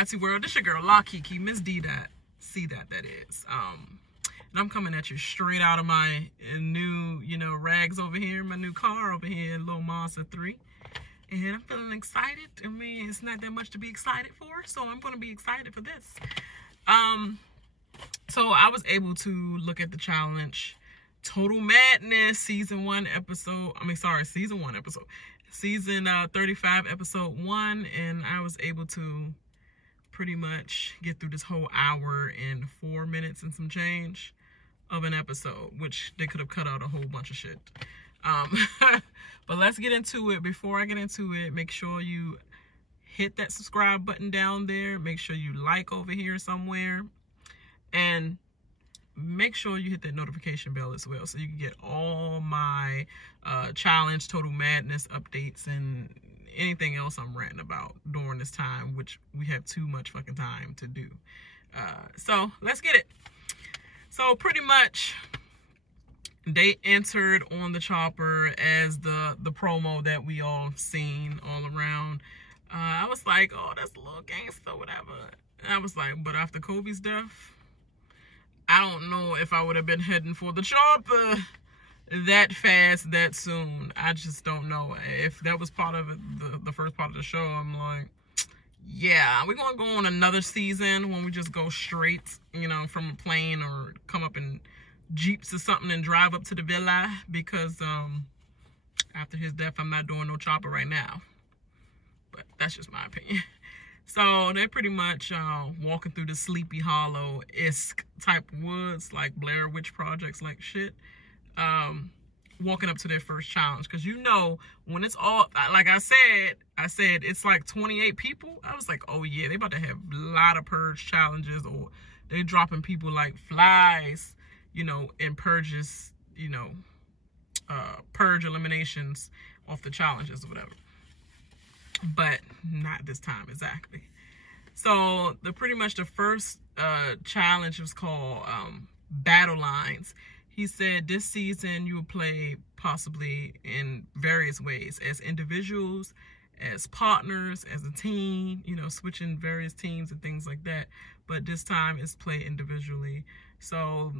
YT World. This your girl, La Kiki, Miss D. C. That is. And I'm coming at you straight out of my new, rags over here, my new car over here, little Mazda 3. And I'm feeling excited. I mean, it's not that much to be excited for, so I'm going to be excited for this. So I was able to look at the challenge Total Madness season 35 episode 1, and I was able to pretty much get through this whole hour in 4 minutes and some change of an episode, which they could have cut out a whole bunch of shit. But let's get into it. Before I get into it, make sure you hit that subscribe button down there. Make sure you like over here somewhere, and make sure you hit that notification bell as well, so you can get all my challenge Total Madness updates and anything else I'm ranting about during this time, which we have too much fucking time to do. So let's get it. So pretty much they entered on the chopper as the promo that we all seen all around. I was like, oh, that's a little gangster, whatever. And I was like, but after Kobe's death, I don't know if I would have been heading for the chopper that fast, that soon. I just don't know. If that was part of it, the first part of the show, I'm like, yeah, we're going to go on another season when we just go straight, from a plane, or come up in Jeeps or something and drive up to the villa, because after his death, I'm not doing no chopper right now. But that's just my opinion. So they're pretty much walking through the Sleepy Hollow-esque type woods, like Blair Witch Projects, like shit. Walking up to their first challenge, because when it's all, like I said it's like 28 people. I was like, oh yeah, they about to have a lot of purge challenges, or they dropping people like flies, in purges, purge eliminations off the challenges or whatever. But not this time exactly. So pretty much the first challenge was called Battle Lines. He said this season you will play possibly in various ways, as individuals, as partners, as a team, switching various teams and things like that. But this time it's play individually. So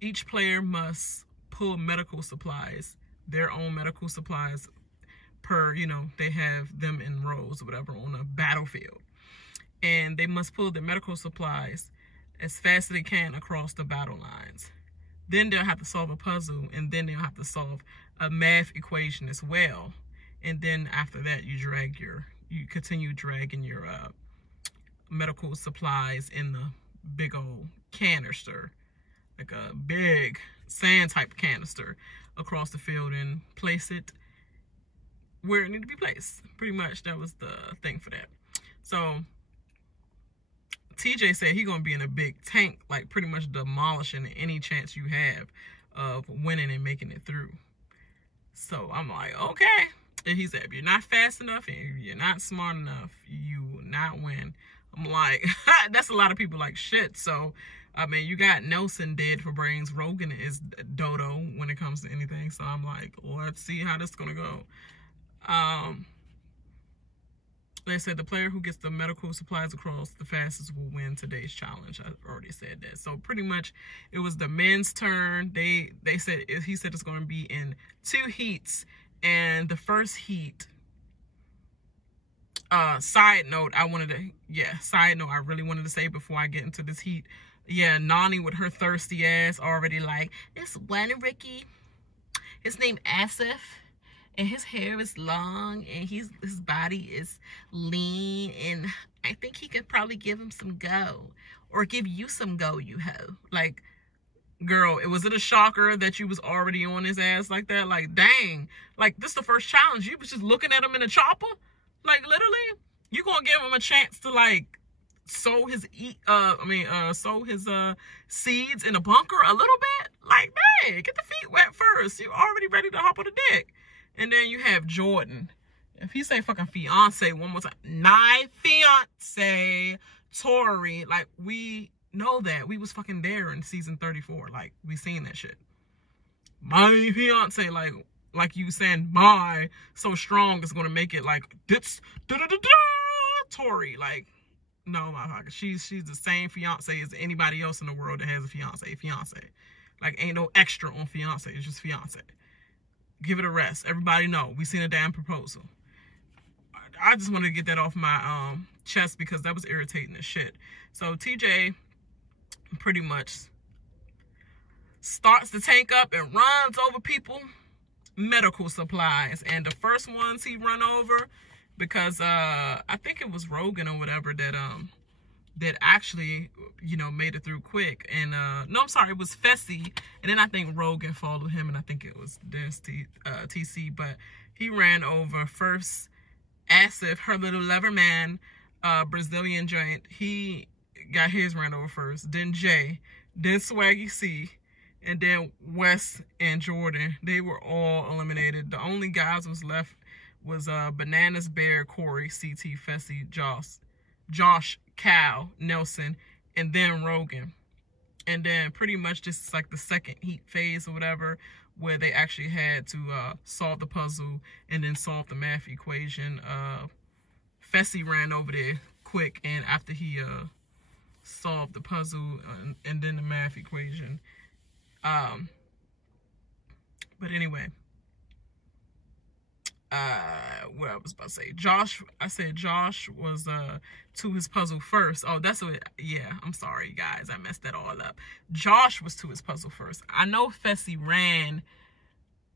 each player must pull medical supplies, their own medical supplies per, they have them in rows or whatever on a battlefield. And they must pull their medical supplies as fast as they can across the battle lines. Then they'll have to solve a puzzle, and then they'll have to solve a math equation as well. And then after that, you continue dragging your medical supplies in the big old canister, like a big sand type canister, across the field, and place it where it needed to be placed. Pretty much that was the thing for that. So TJ said he gonna be in a big tank, like pretty much demolishing any chance you have of winning and making it through. So I'm like, okay. And he said, if you're not fast enough and you're not smart enough, you will not win. I'm like, that's a lot of people like shit. So I mean, you got Nelson dead for brains. Rogan is dodo when it comes to anything. So I'm like, let's see how this is gonna go. They said the player who gets the medical supplies across the fastest will win today's challenge. I already said that. So pretty much it was the men's turn. He said it's going to be in 2 heats, and the first heat, side note I really wanted to say before I get into this heat. Yeah, Nani with her thirsty ass already like, this one Ricky, his name Asif. And his hair is long, and his body is lean, and I think he could probably give him some go, or give you some go, you hoe. Like, girl, was it a shocker that you was already on his ass like that? Like, dang, like this the first challenge. You was just looking at him in a chopper. Like, literally, you gonna give him a chance to like sow his seeds in a bunker a little bit? Like, dang, get the feet wet first. You already ready to hop on the dick. And then you have Jordan. If he say fucking fiance one more time, my fiance, Tori, like, we know that. We was fucking there in season 34. Like, we seen that shit. My fiance, like you saying my so strong is gonna make it like this, Tori, like, No, motherfucker. She's the same fiance as anybody else in the world that has a fiance. Like, ain't no extra on fiance. It's just fiance. Give it a rest. Everybody know. We seen a damn proposal. I just wanted to get that off my chest because that was irritating as shit. So TJ pretty much starts the tank up and runs over people, medical supplies. And the first ones he run over, because I think it was Rogan or whatever that actually, you know, made it through quick. And no, I'm sorry, it was Fessy. And then I think Rogan followed him, and I think it was this TC. But he ran over first Asif, her little lover man, Brazilian joint. He got his ran over first. Then Jay, then Swaggy C, and then Wes and Jordan. They were all eliminated. The only guys was left was Bananas Bear, Corey, CT, Fessy, Josh, Cal, Nelson, and then Rogan. And then pretty much this is like the second heat phase or whatever, where they actually had to solve the puzzle and then solve the math equation. Fessy ran over there quick, and after he solved the puzzle and then the math equation. But anyway, what I was about to say, I said Josh was to his puzzle first. Oh, that's what, yeah, I'm sorry guys, I messed that all up. Josh was to his puzzle first. I know Fessy ran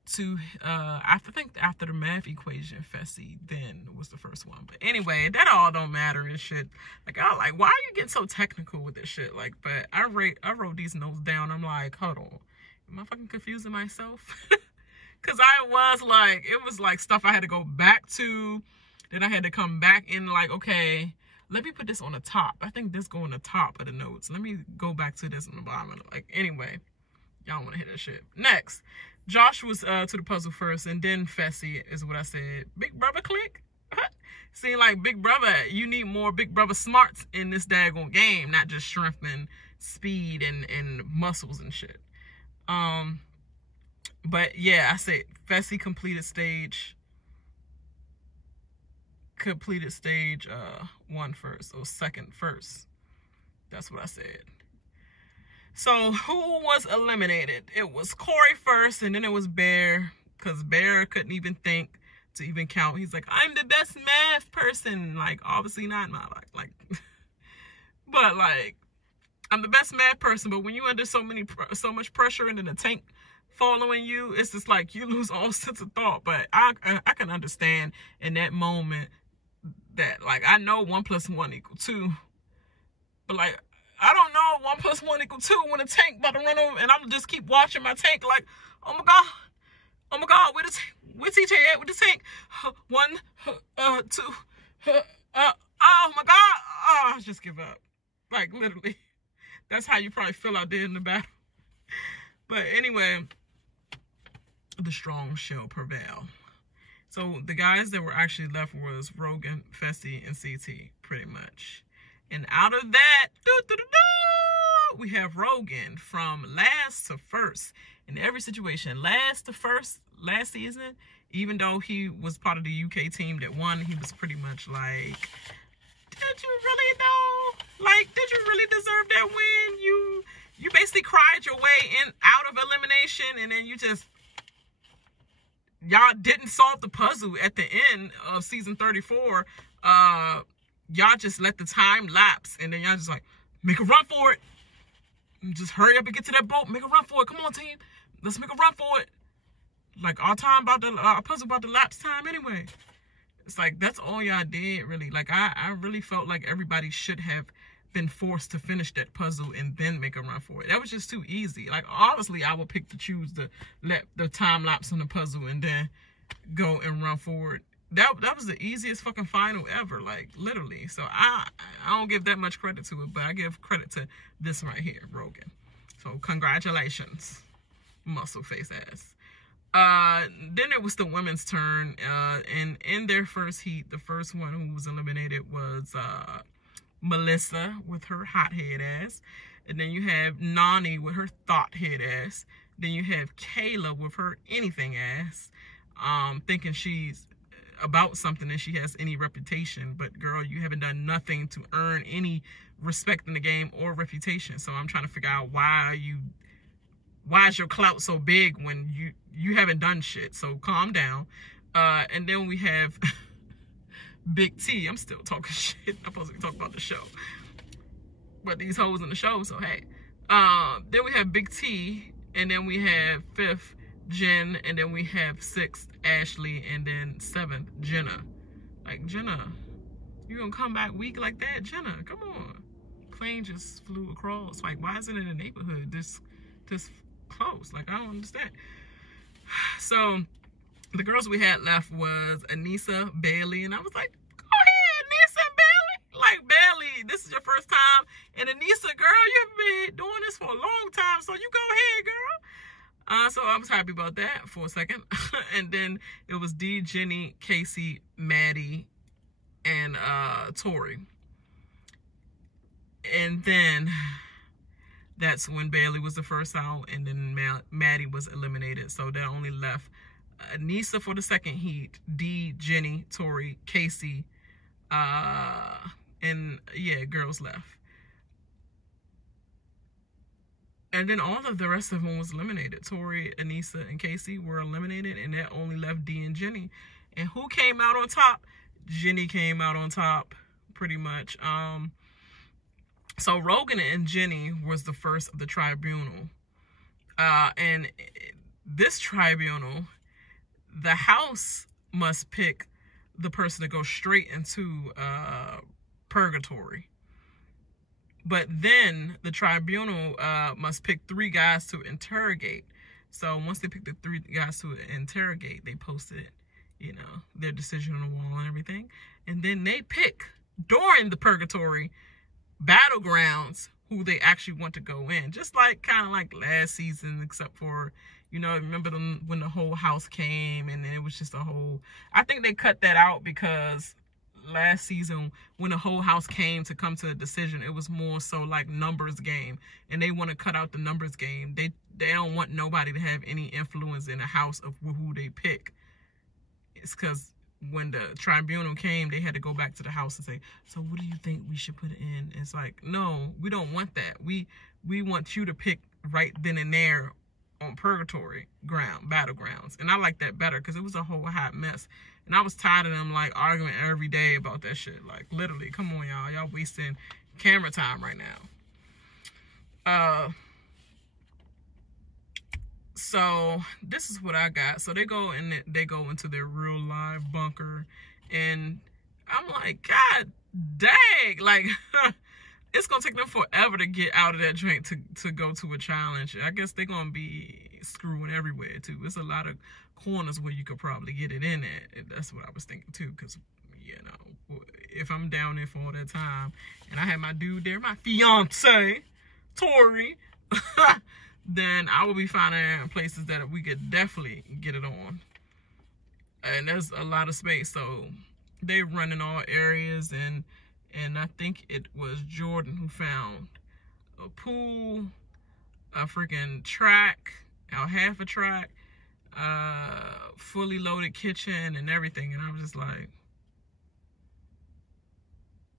to I think after the math equation, Fessy then was the first one. But anyway, that all don't matter and shit. Like, why are you getting so technical with this shit? Like, but I wrote these notes down. I'm like, hold on, am I fucking confusing myself? Because it was like stuff I had to go back to. Then I had to come back in, like, okay, let me put this on the top. I think this go on the top of the notes. Let me go back to this on the bottom. Like, anyway, y'all want to hear that shit. Next, Josh was to the puzzle first, and then Fessy is what I said. Big brother click? Seem like Big Brother, you need more Big Brother smarts in this daggone game, not just strength and speed and muscles and shit. But yeah, I said Fessy completed stage 1 first, or second first. That's what I said. So who was eliminated? It was Corey first, and then it was Bear, because Bear couldn't even think to even count. He's like, I'm the best math person. Like, obviously not my like but like, I'm the best math person, but when you under so much pressure and then the tank following you, it's just like you lose all sense of thought. But I can understand in that moment that, like, I know 1 + 1 = 2, but like, I don't know 1 + 1 = 2 when a tank about to run over, and I'm just keep watching my tank like, oh my god, where's TJ at with the tank? 1, 2, oh my god, I just give up. Like, literally, that's how you probably feel out there in the battle. But anyway, the strong shall prevail. So the guys that were actually left was Rogan, Fessy, and CT, pretty much. And out of that, we have Rogan from last to first in every situation. Last to first last season, even though he was part of the UK team that won, he was pretty much like, did you really know? Like, did you really deserve that win? You basically cried your way out of elimination, and then y'all didn't solve the puzzle at the end of season 34. Y'all just let the time lapse, and then y'all just like, make a run for it. Just hurry up and get to that boat. Make a run for it. Come on, team. Let's make a run for it. Like, our puzzle about to lapse time anyway. It's like, that's all y'all did, really. Like, I really felt like everybody should have been forced to finish that puzzle and then make a run for it. That was just too easy. Like, obviously, I would pick to choose to let the time lapse on the puzzle and then go and run forward. That was the easiest fucking final ever, like, literally. So I don't give that much credit to it, but I give credit to this right here, Rogan. So congratulations, muscle face ass. Then it was the women's turn, and in their first heat, the first one who was eliminated was Melissa with her hothead ass, and then you have Nani with her thought head ass. Then you have Kayla with her anything ass, thinking she's about something and she has any reputation. But girl, you haven't done nothing to earn any respect in the game or reputation. So I'm trying to figure out why is your clout so big when you haven't done shit. So calm down. And then we have Big T. I'm still talking shit. I'm supposed to be talking about the show, but these hoes in the show, so hey. Then we have Big T, and then we have 5th, Jen, and then we have 6th, Ashley, and then 7th, Jenna. Like, Jenna, you gonna come back weak like that? Jenna, come on. Plane just flew across. Like, why is it in the neighborhood this close? Like, I don't understand. So the girls we had left was Anissa, Bailey, and I was like, go ahead, Anissa and Bailey. Like, Bailey, this is your first time, and Anissa, girl, you've been doing this for a long time, so you go ahead, girl. So I was happy about that for a second. And then it was D, Jenny, Casey, Maddie, and Tori. And then that's when Bailey was the first out, and then Maddie was eliminated. So that only left Anissa for the second heat, D, Jenny, Tori, Casey, and yeah, girls left. And then all of the rest of them was eliminated. Tori, Anissa, and Casey were eliminated, and that only left D and Jenny. And who came out on top? Jenny came out on top, pretty much. So Rogan and Jenny was the first of the tribunal. And this tribunal, the house must pick the person to go straight into purgatory. But then the tribunal must pick 3 guys to interrogate. So once they pick the 3 guys to interrogate, they posted, you know, their decision on the wall and everything. And then they pick, during the purgatory battlegrounds, who they actually want to go in. Just like, kind of like last season, except for, you know, remember when the whole house came and it was just a whole, I think they cut that out because last season when the whole house came to come to a decision, it was more so like numbers game, and they want to cut out the numbers game. They don't want nobody to have any influence in the house of who they pick. It's because when the tribunal came, they had to go back to the house and say, so what do you think we should put in? It's like, no, we don't want that. We want you to pick right then and there on purgatory battlegrounds. And I like that better because it was a whole hot mess. And I was tired of them like arguing every day about that shit. Like, literally, come on, y'all. Y'all wasting camera time right now. So this is what I got. So they go into their real live bunker, and I'm like, God dang, like it's gonna take them forever to get out of that joint to go to a challenge. I guess they're gonna be screwing everywhere too. There's a lot of corners where you could probably get it in at. That's what I was thinking too, because you know, if I'm down there for all that time and I had my dude there, my fiance Tori, then I will be finding places that we could definitely get it on. And there's a lot of space, so they run in all areas, and I think it was Jordan who found a pool, a freaking track, half a track, fully loaded kitchen and everything. And I was just like,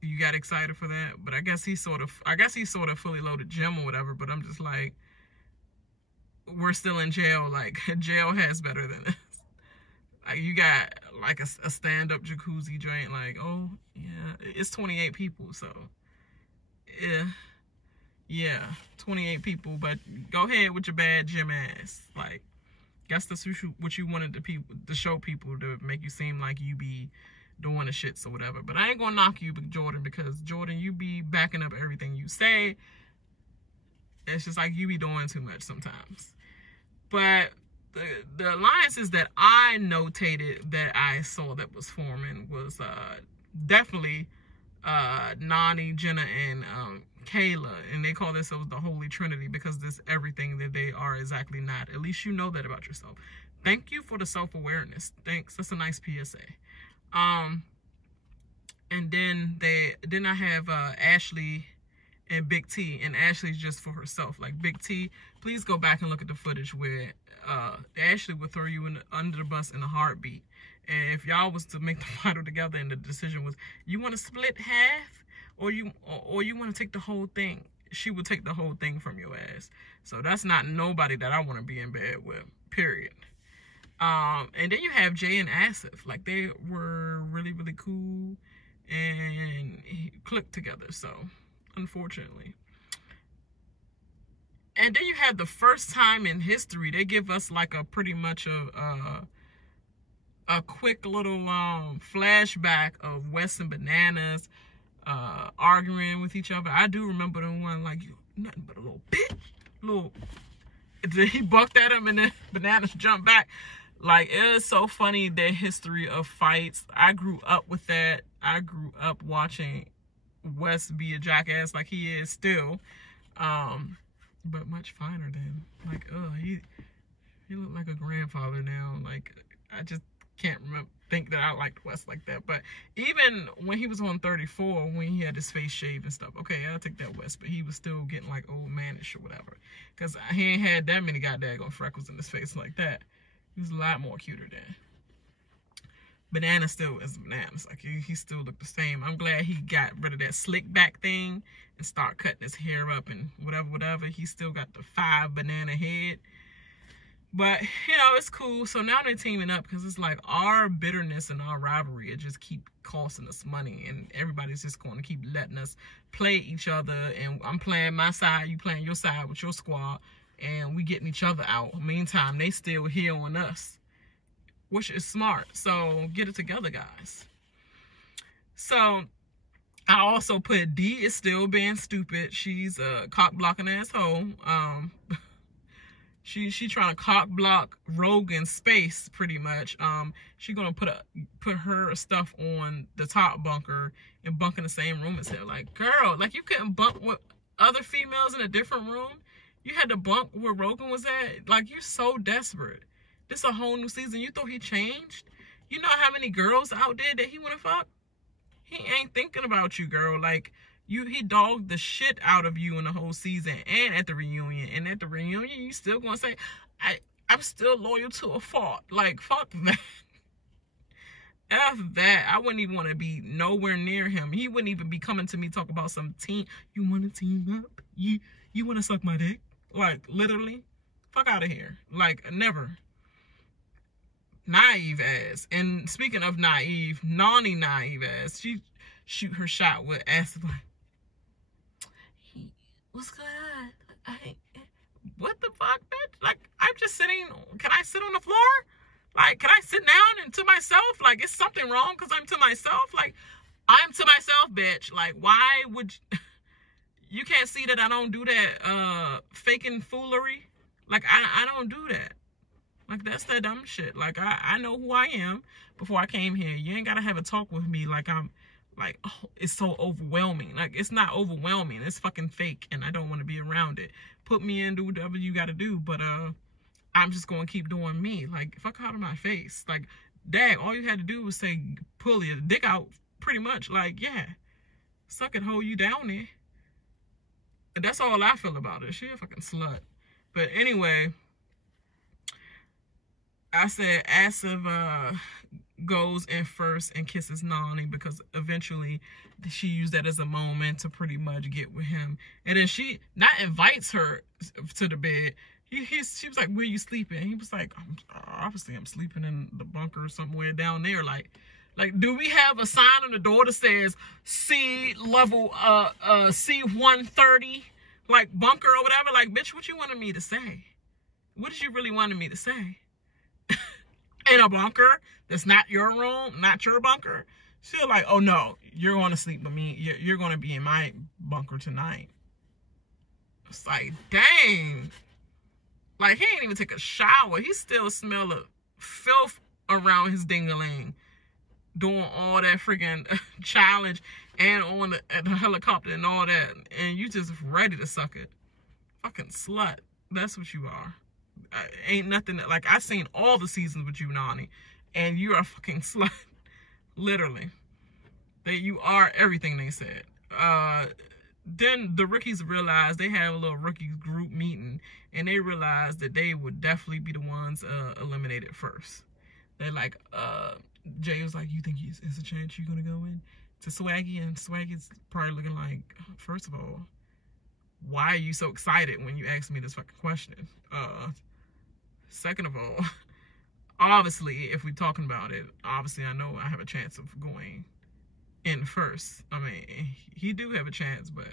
you got excited for that? But I guess he's sort of fully loaded gym or whatever. But I'm just like, we're still in jail. Like, jail has better than this. Like, you got like a stand-up jacuzzi joint. Like, oh yeah, it's 28 people. So yeah, 28 people. But go ahead with your bad gym ass. Like, guess that's what you wanted to show people, to make you seem like you be doing the shits or whatever. But I ain't gonna knock you, Jordan, because Jordan, you be backing up everything you say. It's just like you be doing too much sometimes. But the alliances that I notated that I saw that was forming was definitely Nani, Jenna, and Kayla. And they call themselves the Holy Trinity because there's everything that they are exactly not. At least you know that about yourself. Thank you for the self-awareness. Thanks. That's a nice PSA. And then I have Ashley and Big T, and Ashley's just for herself. Like, Big T, please go back and look at the footage where Ashley would throw you under the bus in a heartbeat. And if y'all was to make the final together and the decision was, you want to split half or you want to take the whole thing, she would take the whole thing from your ass. So that's not nobody that I want to be in bed with, period. And then you have Jay and Asif. Like, they were really, really cool and clicked together. So, unfortunately. And then you have the first time in history, they give us like a pretty much a quick little flashback of Wes and Bananas arguing with each other. I do remember the one, like, you nothing but a little bitch. He bucked at him and then Bananas jumped back. Like, it is so funny, their history of fights. I grew up with that. I grew up watching Wes be a jackass like he is still. But much finer than, like, he looked like a grandfather now. Like, I just can't think that I liked Wes like that. But even when he was on 34, when he had his face shaved and stuff, okay, I'll take that Wes, but he was still getting like old manish or whatever, because he ain't had that many goddamn freckles in his face like that. He was a lot more cuter then. Banana still is Bananas. Like, he still looked the same. I'm glad he got rid of that slick back thing and start cutting his hair up and whatever. He still got the 5 banana head. But, you know, it's cool. So now they're teaming up because it's like our bitterness and our rivalry, it just keep costing us money. And everybody's just going to keep letting us play each other. And I'm playing my side, you playing your side with your squad. And we getting each other out. Meantime, they still here on us, which is smart. So get it together, guys. So I also put D is still being stupid. She's a cock blocking asshole. She trying to cock block Rogan's space pretty much. She gonna put her stuff on the top bunker and bunk in the same room as her. Like, girl, like, you couldn't bunk with other females in a different room. You had to bunk where Rogan was at. Like, you're so desperate. This a whole new season. You thought he changed? You know how many girls out there that he want to fuck? He ain't thinking about you, girl. Like, he dogged the shit out of you in the whole season and at the reunion. And at the reunion, you still gonna say, I'm still loyal to a fault. Like, fuck that. F that. I wouldn't even want to be nowhere near him. He wouldn't even be coming to me talk about some team. You want to team up? You want to suck my dick? Like, literally. Fuck out of here. Like, never. Naive ass. And speaking of naive, naive ass, she shoot her shot with ass like, what's going on? What the fuck, bitch? Like, I'm just sitting. Can I sit on the floor? Like, can I sit down and to myself? Like, is something wrong because I'm to myself? Like, I'm to myself, bitch. Like, why would you can't see that I don't do that faking foolery? Like, I don't do that. Like, that's that dumb shit. Like, I know who I am before I came here. You ain't got to have a talk with me like I'm, like, oh, it's so overwhelming. Like, it's not overwhelming. It's fucking fake, and I don't want to be around it. Put me in, do whatever you got to do, but I'm just going to keep doing me. Like, fuck out of my face. Like, dang, all you had to do was say, pull your dick out, pretty much. Like, yeah, suck it, hold you down there. And that's all I feel about it. She a fucking slut. But anyway, I said Asif goes in first and kisses Nani because eventually she used that as a moment to pretty much get with him. And then she not invites her to the bed. She was like, where you sleeping? He was like, obviously I'm sleeping in the bunker somewhere down there. Like, do we have a sign on the door that says C level C-130, like bunker or whatever? Like, bitch, what you wanted me to say? What did you really wanted me to say? In a bunker that's not your room, not your bunker. She's like, oh no, you're going to sleep with me. You're going to be in my bunker tonight. It's like, dang. Like, he ain't even take a shower. He still smell of filth around his ding-a-ling. Doing all that freaking challenge and on the helicopter and all that. And you just ready to suck it. Fucking slut. That's what you are. Ain't nothing that, like, I've seen all the seasons with you, Nani, and you are a fucking slut. Literally. That you are everything they said. then the rookies realized, they had a little rookie group meeting, and they realized that they would definitely be the ones eliminated first. They're like, Jay was like, you think it's a chance you're gonna go in to Swaggy? And Swaggy's probably looking like, first of all, why are you so excited when you ask me this fucking question? Second of all, obviously, if we're talking about it, obviously I know I have a chance of going in first. I mean, he do have a chance, but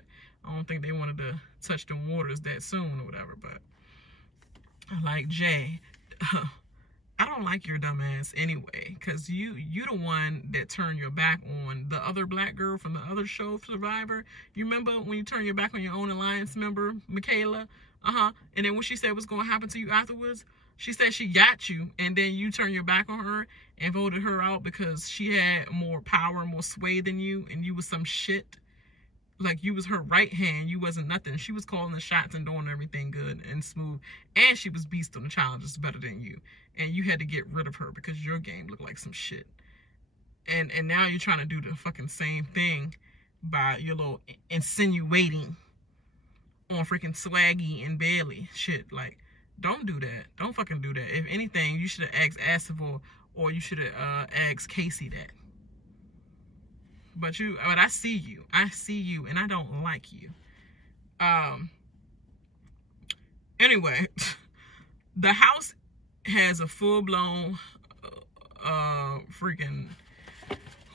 I don't think they wanted to touch the waters that soon or whatever. But like, Jay, I don't like your dumb ass anyway, because you the one that turned your back on the other black girl from the other show, Survivor. You remember when you turned your back on your own alliance member, Michaela? And then what she said was going to happen to you afterwards? She said she got you, and then you turned your back on her and voted her out because she had more power, more sway than you, and you was some shit. Like, you was her right hand. You wasn't nothing. She was calling the shots and doing everything good and smooth. And she was beast on the challenges better than you. And you had to get rid of her because your game looked like some shit. And now you're trying to do the fucking same thing by your little insinuating on freaking Swaggy and Bailey. Shit, like, don't do that. Don't fucking do that. If anything, you should have asked Asif or you should have asked Casey that. But I see you. I see you, and I don't like you. Anyway, the house has a full-blown freaking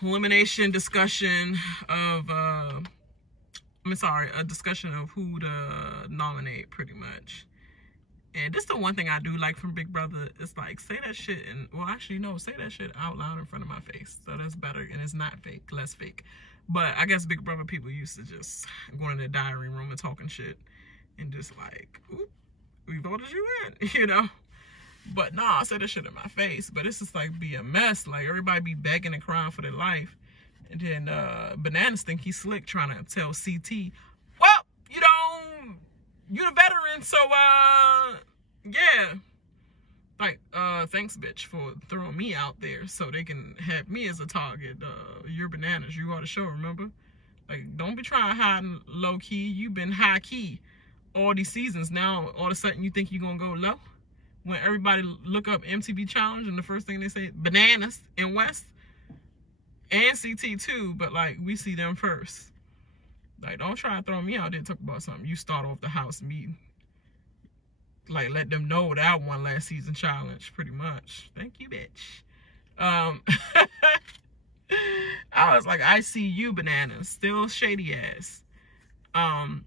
elimination discussion of a discussion of who to nominate, pretty much. And this is the one thing I do like from Big Brother. It's like, say that shit and, well, actually, no, say that shit out loud in front of my face. So that's better, and it's not fake, less fake. But I guess Big Brother people used to just go in the diary room and talking shit and just like, oop, we voted you in, you know? But nah, I say that shit in my face. But it's just like be a mess. Like, everybody be begging and crying for their life. And then Bananas think he's slick trying to tell CT, well, you know, you the veteran, so yeah, like, thanks, bitch, for throwing me out there so they can have me as a target. You're Bananas, you are the show, remember? Like, don't be trying to hide low key. You've been high key all these seasons. Now all of a sudden you think you're gonna go low when everybody look up MTV Challenge and the first thing they say, Bananas and West and CT too, but like, we see them first. Like, don't try to throw me out there and talk about something. You start off the house meeting. Like, let them know that I won last season challenge, pretty much. Thank you, bitch. I was like, I see you, Bananas. Still shady ass. And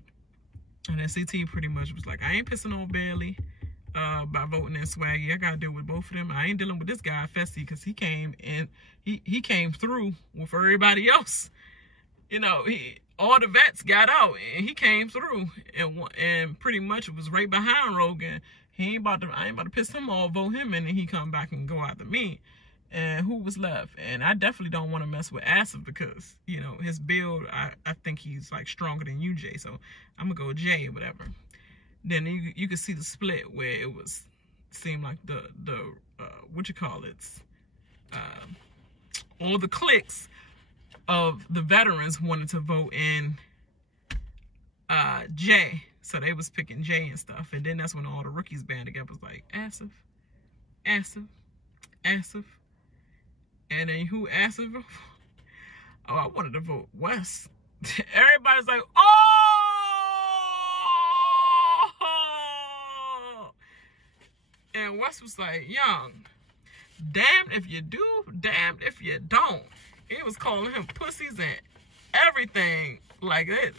then CT pretty much was like, I ain't pissing on Bailey by voting in Swaggy. I gotta deal with both of them. I ain't dealing with this guy, Fessy, because he came and he came through with everybody else. You know, all the vets got out and he came through and pretty much was right behind Rogan. I ain't about to piss him off, vote him in, and he come back and go after me. And who was left? And I definitely don't want to mess with Asif because, you know, his build, I think he's like stronger than you, Jay. So I'm gonna go with Jay or whatever. Then you could see the split where it seemed like the what you call it, all the cliques of the veterans wanted to vote in Jay. So they was picking Jay and stuff. And then that's when all the rookies band together was like, Asif, Asif, Asif. And then who Asif? Oh, I wanted to vote West. Everybody's like, oh! And West was like, Young, damned if you do, damned if you don't. He was calling him pussies and everything like that.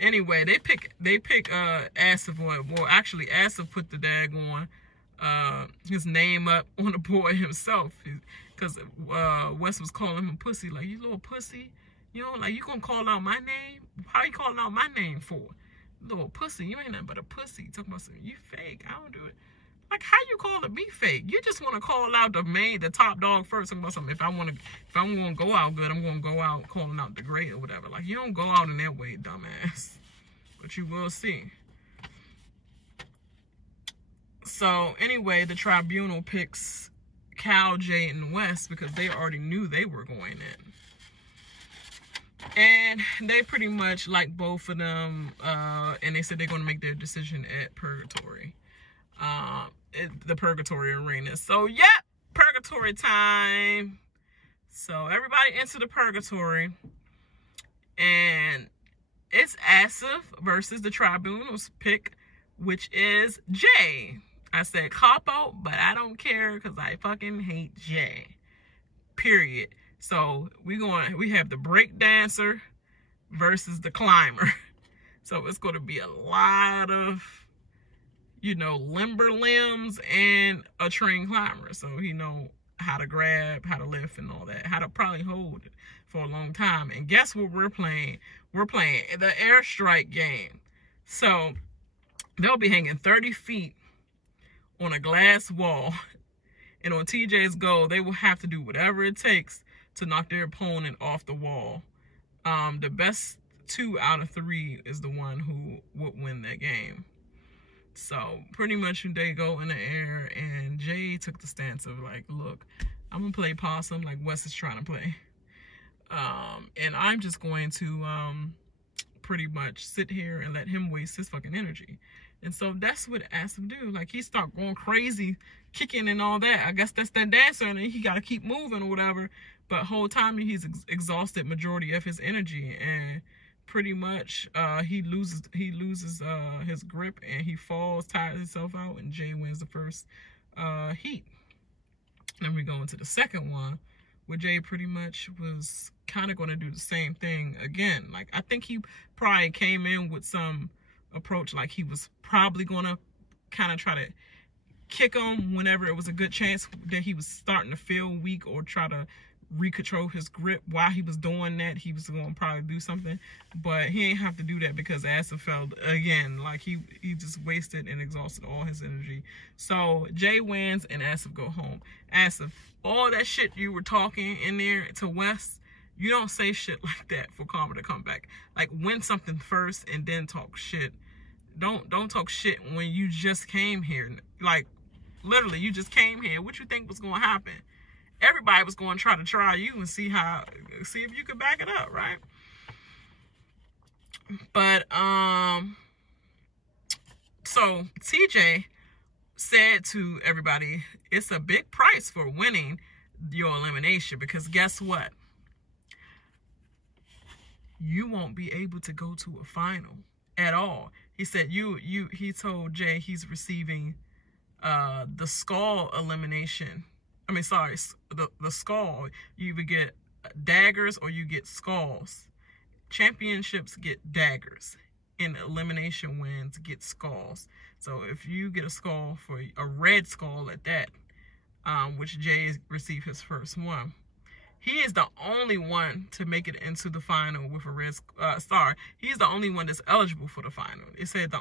Anyway, they pick Asif on. Well, actually, Asif put the daggone his name up on the board himself, because Wes was calling him pussy. Like, you little pussy, you know, like, you gonna call out my name? How you calling out my name for? Little pussy, you ain't nothing but a pussy. Talking about something, you fake. I don't do it. Like, how you call it me fake? You just want to call out the top dog first. Talking about something. If I'm gonna go out good, I'm gonna go out calling out the great or whatever. Like, you don't go out in that way, dumbass. But you will see. So anyway, the tribunal picks Cal, Jay, and West because they already knew they were going in. And they pretty much like both of them, and they said they're going to make their decision at Purgatory, the Purgatory arena. So, yep, Purgatory time. So, everybody enter the Purgatory, and it's Asif versus the Tribunal's pick, which is Jay. I said Capo, but I don't care because I fucking hate Jay. Period. So we have the break dancer versus the climber. So it's going to be a lot of, you know, limber limbs and a trained climber. So he know how to grab, how to lift and all that, how to probably hold it for a long time. And guess what we're playing? We're playing the airstrike game. So they'll be hanging 30 feet on a glass wall. And on TJ's goal, they will have to do whatever it takes to knock their opponent off the wall. The best 2 out of 3 is the one who would win that game. So pretty much they go in the air, and Jay took the stance of like, look, I'm gonna play possum like Wes is trying to play. And I'm just going to pretty much sit here and let him waste his fucking energy. And so that's what Asif do. Like, he start going crazy, kicking and all that. I guess that's that dancer, and he got to keep moving or whatever. But whole time he's exhausted majority of his energy, and pretty much he loses his grip, and he falls, tires himself out, and Jay wins the first heat. Then we go into the second one, where Jay pretty much was kind of going to do the same thing again. Like, I think he probably came in with some approach, like he was probably going to kind of try to kick him whenever it was a good chance that he was starting to feel weak, or try to recontrol his grip. While he was doing that, he was going to probably do something, but he ain't have to do that because Asif felt again like he just wasted and exhausted all his energy. So Jay wins and Asif go home. Asif, all that shit you were talking in there to Wes, you don't say shit like that for karma to come back. Like, win something first and then talk shit. Don't talk shit when you just came here. Like, literally, you just came here. What you think was going to happen? Everybody was going to try you and see if you could back it up, right? But so TJ said to everybody, it's a big price for winning your elimination, because guess what? You won't be able to go to a final at all. He said he told Jay he's receiving the skull elimination. I mean, sorry, the skull. You either get daggers or you get skulls. Championships get daggers, and elimination wins get skulls. So if you get a skull, for a red skull at that, which Jay received his first one, he is the only one to make it into the final with a red star. He's the only one that's eligible for the final. It said the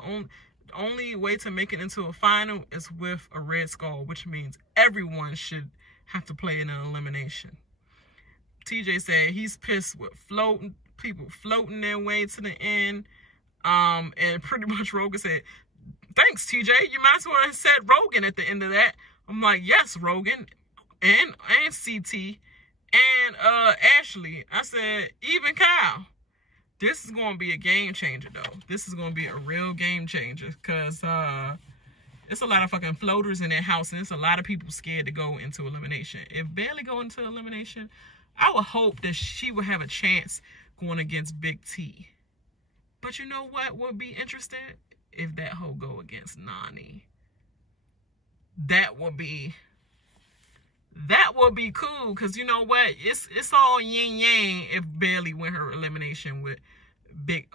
only way to make it into a final is with a red skull, which means everyone should have to play in an elimination. TJ said he's pissed with people floating their way to the end. And pretty much Rogan said, thanks, TJ. You might as well have said Rogan at the end of that. I'm like, yes, Rogan and CT. And Ashley, I said, even Kyle. This is going to be a game changer, though. This is going to be a real game changer, because it's a lot of fucking floaters in that house, and it's a lot of people scared to go into elimination. If Bailey go into elimination, I would hope that she would have a chance going against Big T. But you know what would be interesting? If that hoe go against Nani. That would be cool, because you know what, it's all yin yang if Bailey win her elimination with Big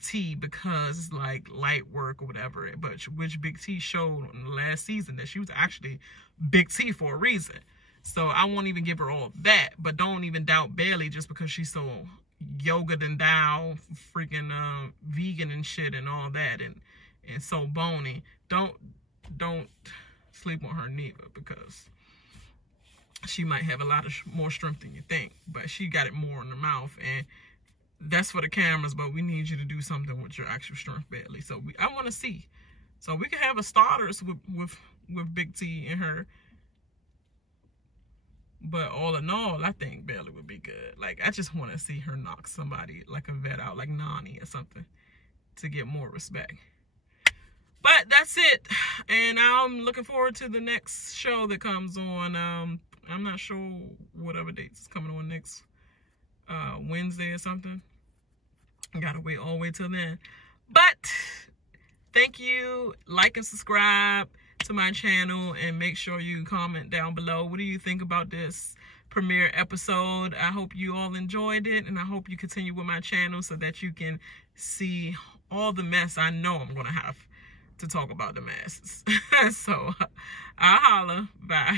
T, because it's like light work or whatever, but which Big T showed in the last season that she was actually Big T for a reason. So I won't even give her all that, but don't even doubt Bailey just because she's so yoga than thou, freaking vegan and shit and all that, and so bony. Don't sleep on her neither, because she might have a lot of more strength than you think, but she got it more in her mouth, and that's for the cameras. But we need you to do something with your actual strength, Bailey. So I want to see. So we can have a starters with Big T and her. But all in all, I think Bailey would be good. Like, I just want to see her knock somebody like a vet out, like Nani or something, to get more respect. But that's it. And I'm looking forward to the next show that comes on. I'm not sure whatever dates is coming on next Wednesday or something. I gotta wait all the way till then. But thank you. Like and subscribe to my channel, and make sure you comment down below. What do you think about this premiere episode? I hope you all enjoyed it, and I hope you continue with my channel so that you can see all the mess I know I'm gonna have to talk about the masses. So I'll holla. Bye.